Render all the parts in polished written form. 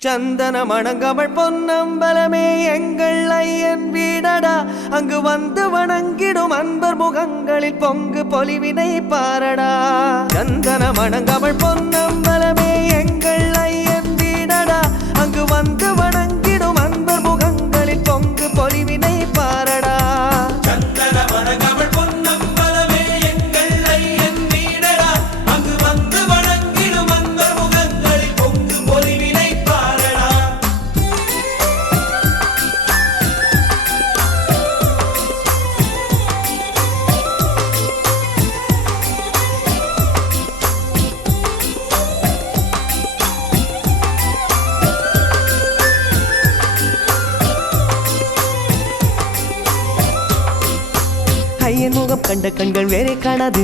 சந்தன மணங்கமள் பொன்னம்பலமே எங்கள் ஐயன் வீடடா, அங்கு வந்து வணங்கிடும் அன்பர் முகங்களில் பொங்கு பொலிவினை பாரடா. சந்தன மணங்கமள் பொன்னம்பலமே எங்கள் ஐயன் வீடடா, அங்கு வந்து வணங்கிடும் அன்பர் முகங்களில் பொங்கு பொலிவினை பாரடா. சந்தன மணங்கமள் பொன்னம்பலமே எங்கள் ஐயன் வீடடா, அங்கு வந்து வணங்கிடும் அன்பர் முகங்களில் பொங்கு பொலிவினை பாரடா. ஐயன் முகம் கண்ட கண்கள் வேறே காணாது,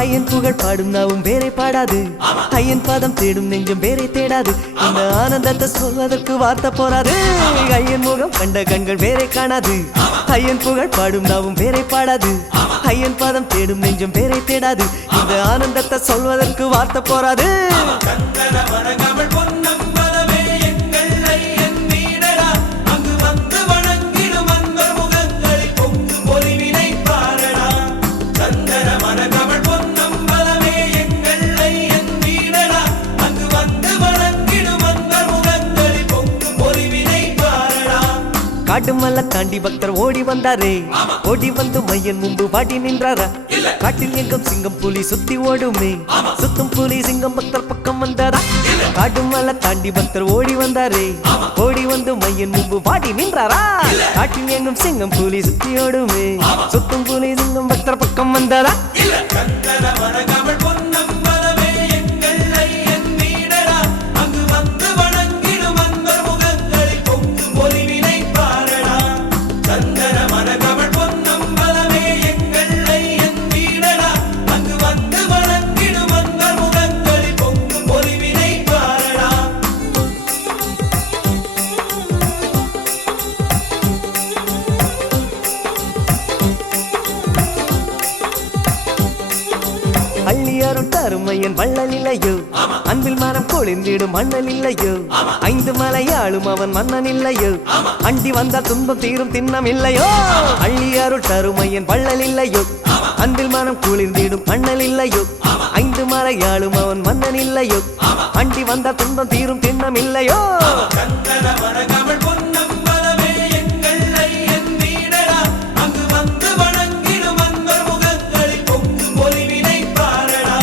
ஐயன் புகழ் பாடும் நாவும் வேறே பாடாது, ஐயன் பாதம் தேடும் நெஞ்சம் வேறே தேடாது, இந்த ஆனந்தத்தை சொல்வதற்கு வார்த்தை போராது. ஐயன் முகம் கண்ட கண்கள் வேறே காணாது, ஐயன் புகழ் பாடும் நாவும் வேறே பாடாது, ஐயன் பாதம் தேடும் நெஞ்சம் வேறே தேடாது, இந்த ஆனந்தத்தை சொல்வதற்கு வார்த்தை போராது. சந்தன மணங்கமள் பொன்னம்பலமே எங்கள் ஐயன் வீடடா, அங்கு வந்து வணங்கிடும் அன்பர் முகங்களில் பொங்கு பொலிவினை பாரடா. சந்தன மணங்கமள் பொன்னம்பலமே எங்கள் ஐயன் வீடடா, அங்கு வந்து வணங்கிடும் அன்பர் முகங்களில் பொங்கு பொலிவினை பாரடா. காட்டு மல்ல தாண்டி பக்தர் ஓடி வந்தாரே, ஓடி வந்து மையன் முன்பு பாடி நின்றாரா. காட்டில் எங்கும் சிங்கம் புலி சுத்தி ஓடுமே, சுத்தும் புலி சிங்கம் பக்தர் பக்கம் வந்தாரா. காட்டு மல்ல தாண்டி பக்தர் ஓடி வந்தாரே, ஓடி வந்து மையன் முன்பு பாடி நின்றாரா. காட்டில் எங்கும் சிங்கம் புலி சுத்தி ஓடுமே, சுத்தும் புலி சிங்கம் பக்தர் பக்கம் வந்தாரா. சந்தன மணங்கமள் பொன்னம்பலமே எங்கள் ஐயன் வீடடா, அங்கு வந்து வணங்கிடும் அன்பர் முகங்களில் பொங்கு பொலிவினை பாரடா. சந்தன மணங்கமள் பொன்னம்பலமே எங்கள் ஐயன் வீடடா, அங்கு வந்து வணங்கிடும் அன்பர் முகங்களில் பொங்கு பொலிவினை பாரடா. அள்ளியாரும் தருமையன் வள்ளல் இல்லையோ, அன்பில் மரம் கொளிந்திடும் மண்ணல் இல்லையோ, ஐந்து மலையாளும் அவன் மன்னன் இல்லையோ, அண்டி வந்தால் துன்பம் தீரும் திண்ணம் இல்லையோ. அள்ளியாரும் தருமையன் வள்ளல் இல்லையோ, அன்பில் மனம் குளிர்ந்திடும் மண்ணல் இல்லையோ, ஐந்து மலையாளும் அவன் மன்னன் இல்லையோ, அண்டி வந்தால் துன்பம் தீரும் திண்ணம் இல்லையோ. சந்தன மணங்கமள் பொன்னம்பலமே எங்கள் ஐயன் வீடடா, அங்கு வந்து வணங்கிடும் அன்பர் முகங்களில் பொங்கு பொலிவினை பாரடா.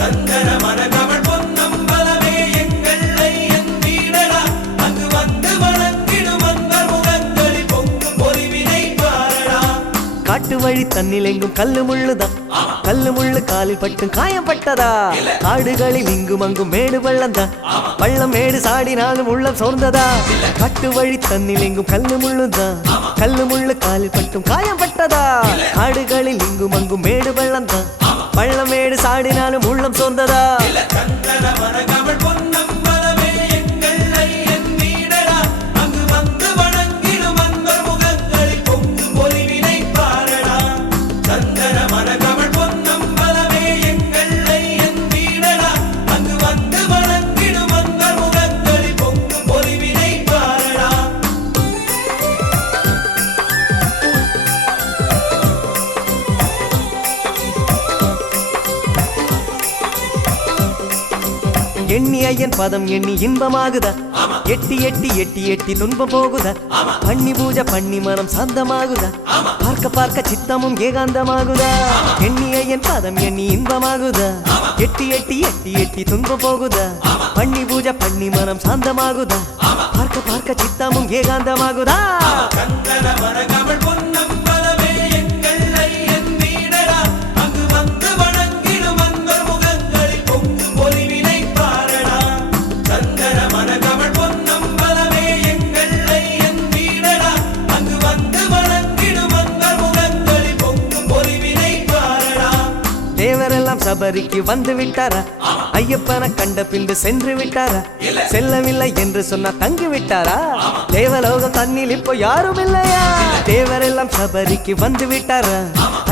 சந்தன மணங்கமள் பொன்னம்பலமே எங்கள் ஐயன் வீடடா, அங்கு வந்து வணங்கிடும் அன்பர் முகங்களில் பொங்கு பொலிவினை பாரடா. காட்டு வழி தன்னில் எங்கும் கல்லு முள்ளுதான், கல்லு முள்ளு காலில் பட்டு காயப்பட்டதா. காடுகளில் இங்கும் அங்கும் மேடு பள்ளந்தான், பள்ளம் மேடு சாடினாலும் உள்ளம் சோர்ந்ததா. காட்டு வழி தன்னில் எங்கும் கல்லு முள்ளுதான், கல்லு முள்ளு காலில் பட்டும் காயப்பட்டதா. காடுகளில் இங்கும் அங்கும் மேடு பள்ளந்தான், பள்ளம் மேடு சாடினாலும் உள்ளம் சோர்ந்ததா. சந்தன மணங்கமள் பொன்னம்பலமே எங்கள் ஐயன் வீடடா, அங்கு வந்து வணங்கிடும் அன்பர் முகங்களில் பொங்கு பொலிவினை பாரடா. சந்தன மணங்கமள் பொன்னம்பலமே எங்கள் ஐயன் வீடடா, அங்கு வந்து வணங்கிடும் அன்பர் முகங்களில் பொங்கு பொலிவினை பாரடா. எண்ணி ஐயன் பதம் எண்ணி இன்பமாகுதா, எட்டி எட்டி எட்டி எட்டி துன்பம் போகுதா. பண்ணி பூஜை பண்ணி மனம் சாந்தமாகுதா, பார்க்க பார்க்க சித்தமும் ஏகாந்தமாகுதா. எண்ணி ஐயன் பதம் எண்ணி இன்பமாகுதா, எட்டி எட்டி எட்டி எட்டி துன்பம் போகுதா. பண்ணி பூஜை பண்ணி மனம் சாந்தமாகுதா, பார்க்க பார்க்க சித்தமும் ஏகாந்தமாகுதா. சந்தன மணங்கமள் பொன்னம்பலமே எங்கள் ஐயன் வீடடா, அங்கு வந்து வணங்கிடும் அன்பர் முகங்களில் பொங்கு பொலிவினை பாரடா. சந்தன மணங்கமள் பொன்னம்பலமே எங்கள் ஐயன் வீடடா, அங்கு வந்து வணங்கிடும் அன்பர் முகங்களில் பொங்கு பொலிவினை பாரடா. தேவரெல்லாம் சபரிக்கு வந்து விட்டாரா, ஐயப்பனை கண்ட பின்பு சென்று விட்டாரா. செல்லவில்லை என்று சொன்னா தங்கி விட்டாரா. தேவலோகம் தண்ணில் இப்போ யாரும் இல்லையா. தேவரெல்லாம் எல்லாம் சபரிக்கு வந்து விட்டாரா?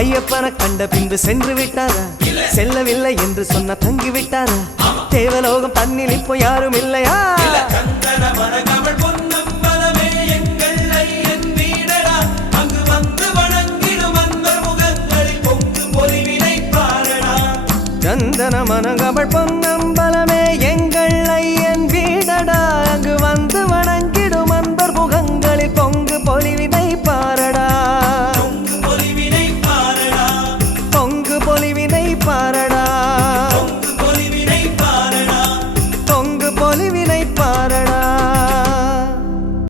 ஐயப்பனை கண்ட பின்பு சென்று விட்டாரா? செல்லவில்லை என்று சொன்ன தங்கி விட்டாரா? தேவலோகம் தன்னில் இப்போ யாரும் இல்லையா? கந்தன மரகமல் பொன்னம்பலமே எங்கள் ஐயன் வீடடா. அங்கு வந்து வணங்கிடும் அன்பர் முகங்களில் பொங்கு பொலிவினை பாரடா. சந்தன மனகமள் பொன்னம்பலமே எங்கள் ஐயன் வீடடா. அங்கு வந்து வணங்கிடும் அன்பர் முகங்களில் பொங்கு பொலிவினை